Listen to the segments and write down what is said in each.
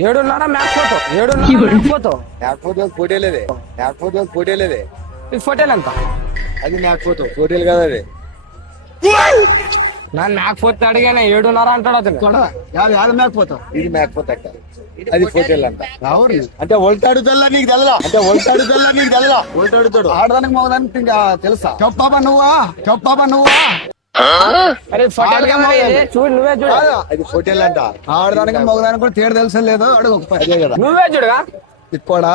ఏడున్నర మ్యాక్ ఫోటో 7:30 మ్యాక్ ఫోటో ఫోటో లేదే ఇది ఫోటోలు ఎంత అది మ్యాక్ ఫోటోలు కదా అది ನಾನು ಮ್ಯಾಕ್ ಫೋತ್ ಅಡಿಗೆನೆ 7:30 ಅಂತಾడు అతను ಯಾವ್ದು ಮ್ಯಾಕ್ ಫೋಟೋ ఇది మ్యాక్ ఫోటో అక్క అది ఫోటోలు అంట ಅವ್ರಿ అంటే ఒల్టాడుదల్లా నీకు తెలదా ఒల్టాడుతాడు ఆడదానికి మగదానికి ఇంకా తెలుసా చెప్పాబా నువ్వా అరే ఫోటోలు చూడు నువ్వే చూడు అది ఫోటోలు అంట ఆడదానికి మగదానికి కూడా తేడా తెలుసా లేదో అడుగు అదే కదా నువ్వే చూడుగా ఇప్పుడా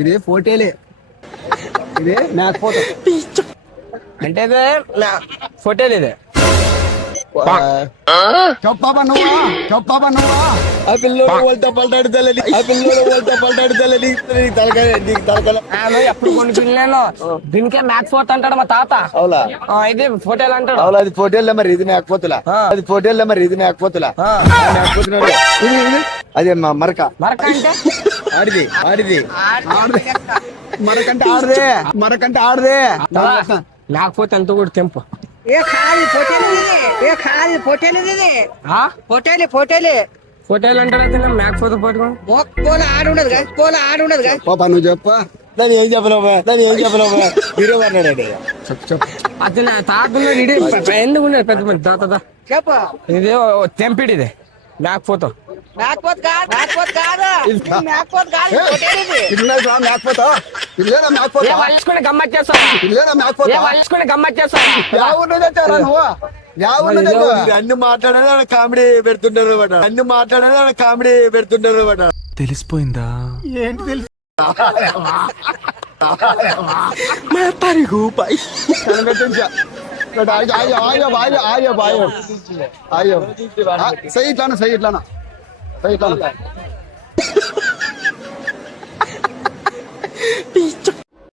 ఇది ఫోటోలే ఇది మ్యాక్ ఫోటో అంటే ఇదే ఫోటోలు ఇది చెప్పాబా నువ్వా ఆ పిల్లోడు ఒల్టా పల్టాడుదలని నీకు తలకాయ ఆమె ఎప్పుడు కొనుక్కున్నాను దీనికే మ్యాక్ ఫోర్త్ అంటాడు మా తాత అవులా ఇది ఫోటోలు అంటాడు అవులా అది ఫోటోలే మరి ఇది మ్యాక్ ఫోతులా మ్యాక్ ఫోతున్నాడు అదే మా మరక అంటే ఆడిది మరకంటే ఆడదే మ్యాక్ ఫోర్త్ ఎంత కూడా తెంపు ఫోటోలు అంటాడు మ్యాక్ ఫోర్త్ పట్టుకోండి పాపా నువ్వు చెప్ప దాన్ని ఏం చెప్పలేమా మీరే మాట్లాడండి అది నా తాత ఎందుకు ఉన్నాడు పెద్ద మంది తాత ఇది తెంపిడి ఇది మ్యాక్ ఫోటో మ్యాక్ ఫోటో ఇల్లేనా మ్యాక్ ఫోటో వాళ్ళుకుని గమ్మత్ చేస్తాం ఇల్లేనా మ్యాక్ ఫోటో వాళ్ళుకుని గమ్మత్ చేస్తాం నువ్వు అన్ని మాట్లాడాలి కామెడీ పెడుతుంటారు అన్నమాట తెలిసిపోయిందా ఏంటి తెలుసు కనిపెట్టించా సై ఇట్లానా